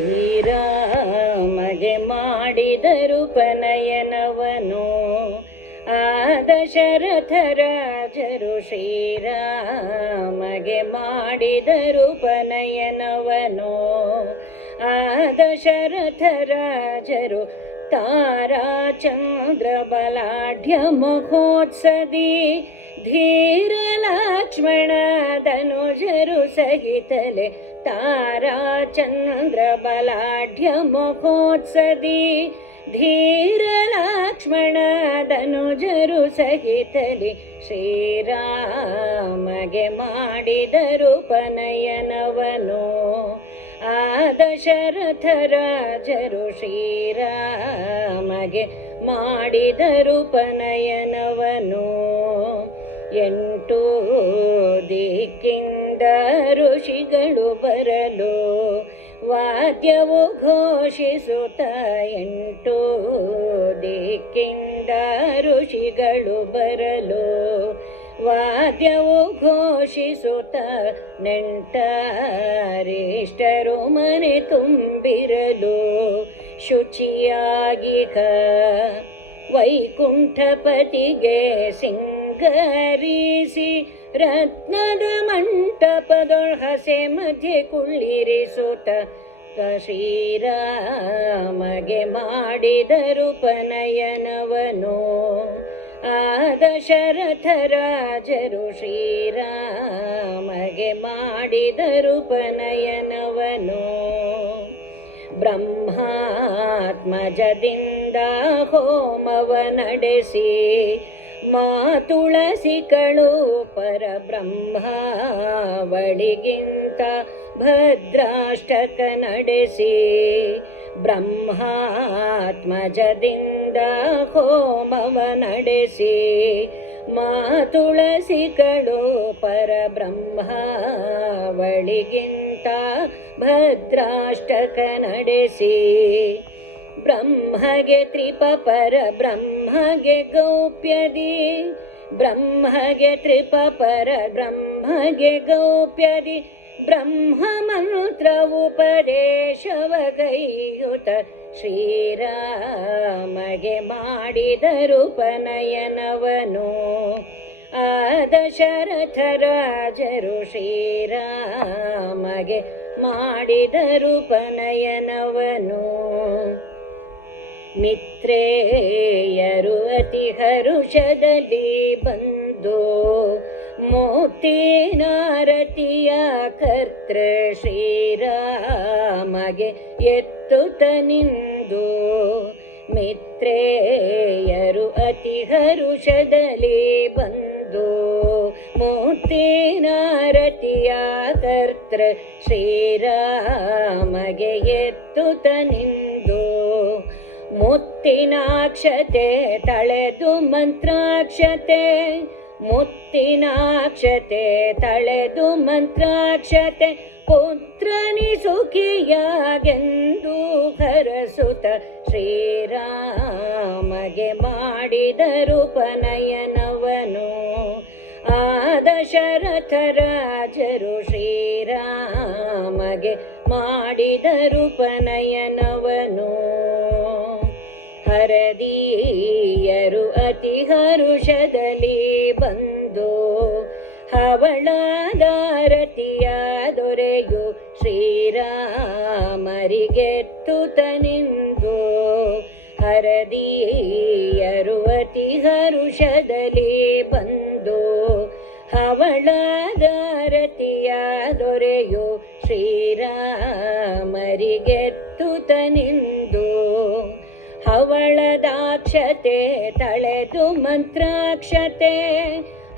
ಶ್ರೀರಾಮಗೆ ಮಾಡಿದರು ಪನಯನವನು. ಆ ದಶರಥ ರಾಜರು ಶ್ರೀರಾಮಗೆ ಮಾಡಿದರು ಪನಯನವನು. ಆ ದಶರಥ ರಾಜರು ತಾರಾಚಂದ್ರ ಬಲಾಢ್ಯ ಮಹೋತ್ಸದಿ ಧೀರ ಲಕ್ಷ್ಮಣ ಧನುಜರು ಸಹಿತಲೆ. ತಾರಾಚಂದ್ರ ಬಲಾಢ್ಯ ಮಹೋತ್ಸದಿ ಧೀರ ಲಕ್ಷ್ಮಣ ಧನುಜರು ಸಹಿತಲಿ. ಶ್ರೀರಾಮಗೆ ಮಾಡಿದರು ಪನಯನವನು. ಆ ದಶರಥ ರಾಜರು ಶ್ರೀರಾಮಗೆ ಮಾಡಿದರು ಪನಯನವನು. 8 ದಿಕ್ಕಿಂದ ಋಷಿಗಳು ಬರಲು ವಾದ್ಯವು ಘೋಷಿಸುತ್ತ. 8 ದಿಕ್ಕಿಂದ ಋಷಿಗಳು ಬರಲು ವಾದ್ಯವು ಘೋಷಿಸುತ್ತ. ನೆಂಟರಿಷ್ಟರು ಮನೆ ತುಂಬಿರಲು ಶುಚಿಯಾಗಿಗ ವೈಕುಂಠಪತಿಗೆ ಸಿಂಗರಿಸಿ ರತ್ನದ ಮಂಟಪದೊಳಹಸೆ ಮಧ್ಯೆ ಕುಳ್ಳಿರಿಸುತ್ತ. ಶ್ರೀರಾಮಗೆ ಮಾಡಿದರು ಪನಯನವನು. ಆ ದಶರಥ ರಾಜರು ಶ್ರೀರಾಮಗೆ ಮಾಡಿದರು ಪನಯನವನು. ಬ್ರಹ್ಮಾತ್ಮಜದಿಂದ ಹೋಮವ ನಡೆಸಿ ಮಾತುಳಸಿಗಳು ಪರಬ್ರಹ್ಮಾವಳಿಗಿಂತ ಭದ್ರಾಷ್ಟಕ ನಡೆಸಿ. ಬ್ರಹ್ಮಾತ್ಮಜದಿಂದ ಹೋಮವ ನಡೆಸಿ ಮಾತುಳಸಿಗಳು ಪರಬ್ರಹ್ಮಾವಳಿಗಿಂತ ಭದ್ರಾಷ್ಟಕ ನಡೆಸಿ. ಬ್ರಹ್ಮಗೆ ತ್ರಿಪಪರ ಬ್ರಹ್ಮಗೆ ಗೌಪ್ಯದಿ. ಬ್ರಹ್ಮಗೆ ತ್ರಿಪಪರ ಬ್ರಹ್ಮಗೆ ಗೌಪ್ಯದಿ ಬ್ರಹ್ಮ ಮಂತ್ರ ಉಪದೇಶವಗೈಯುತ. ಶ್ರೀರಾಮಗೆ ಮಾಡಿದರು ಪನಯನವನು. ಆ ದಶರಥ ರಾಜರು ಶ್ರೀರಾಮಗೆ ಮಾಡಿದರು ಪನಯನವನು. ಮಿತ್ರೇಯರು ಅತಿ ಹರುಷದಲ್ಲಿ ಬಂದು ಮೋತಿನಾರತಿಯ ಕರ್ತೃ ಶ್ರೀರಾಮಗೆ ಎತ್ತುತ್ತ ನಿಂದು. ಮಿತ್ರೇಯರು ಅತಿ ಹರುಷದಲ್ಲಿ ಬಂದು ಮೋತಿನಾರತಿಯ ಕರ್ತೃ ಶ್ರೀರಾಮಗೆ ಎತ್ತುತ್ತ ನಿಂದು. ಮುತ್ತಿನಾಕ್ಷತೆ ತಳೆದು ಮಂತ್ರಾಕ್ಷತೆ. ಮುತ್ತಿನಾಕ್ಷತೆ ತಳೆದು ಮಂತ್ರಾಕ್ಷತೆ ಪುತ್ರನಿ ಸುಖಿಯಾಗೆಂದು ಹರಸುತ. ಶ್ರೀರಾಮಗೆ ಮಾಡಿದರು ಪನಯನವನು. ಆ ದಶರಥ ರಾಜರು ಶ್ರೀರಾಮಗೆ ಮಾಡಿದರು ಪನಯನವನು. ಹರದೀಯರು ಅತಿ ಹರುಷದಲ್ಲಿ ಬಂದು ಹವಳದಾರತಿಯ ದೊರೆಯು ಶ್ರೀರಾಮರಿಗೆತ್ತುತ್ತ ನಿಂದು. ಹರದೀಯರು ಅತಿ ಹರುಷದಲ್ಲಿ ಬಂದು ಹವಳದಾರತಿಯ ದೊರೆಯು ಶ್ರೀರಾಮರಿಗೆತ್ತುತ್ತ ನಿಂದು. ಹವಳದಾಕ್ಷತೆ ತಳೆದು ಮಂತ್ರಾಕ್ಷತೆ.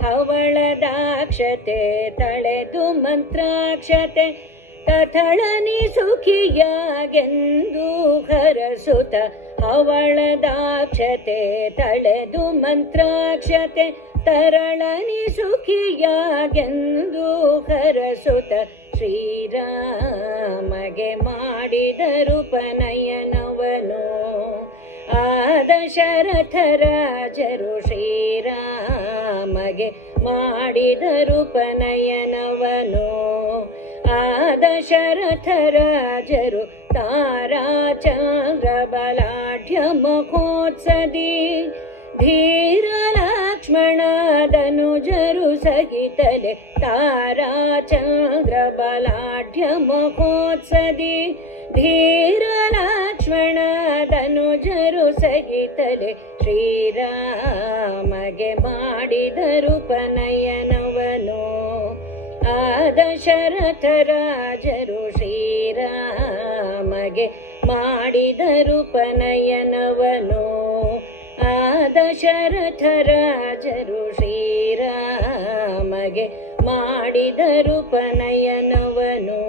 ಹವಳದಾಕ್ಷತೆ ತಳೆದು ಮಂತ್ರಾಕ್ಷತೆ ತಥಳನಿ ಸುಖಿಯಾಗೆಂದು ಹರಸುತ. ಹವಳದಾಕ್ಷತೆ ತಳೆದು ಮಂತ್ರಾಕ್ಷತೆ ತರಳನಿ ಸುಖಿಯಾಗೆಂದು ಹರಸುತ. ಶ್ರೀರಾಮಗೆ ಮಾಡಿದರು ಪನಯನವನು. ಆ ದಶರಥ ರಾಜರು ಶ್ರೀರಾಮಗೆ ಮಾಡಿದರು ಪನಯನವನು. ಆ ದಶರಥ ರಾಜರು ತಾರಾಚಂದ್ರ ಬಲಾಢ್ಯ ಮಹೋತ್ಸದಿ ಧೀರ ಲಕ್ಷ್ಮಣ ಧನುಜರು ಸಹಿತಲೆ ತಾರಾಚಂದ್ರ ಬಲಾಢ್ಯ ಮಹೋತ್ಸದಿ ಧೀರ ಲಕ್ಷ್ಮಣ ಧನುಜರು ಸಹಿತಲೆ ಶ್ರೀರಾಮಗೆ ಮಾಡಿದರು ಉಪನಯನವನು ಆ ದಶರಥ ರಾಜರು ಶ್ರೀರಾಮಗೆ ಮಾಡಿದರು ಉಪನಯನವನು ಆ ದಶರಥ ರಾಜರು ಶ್ರೀರಾಮಗೆ ಮಾಡಿದರು ಉಪನಯನವನು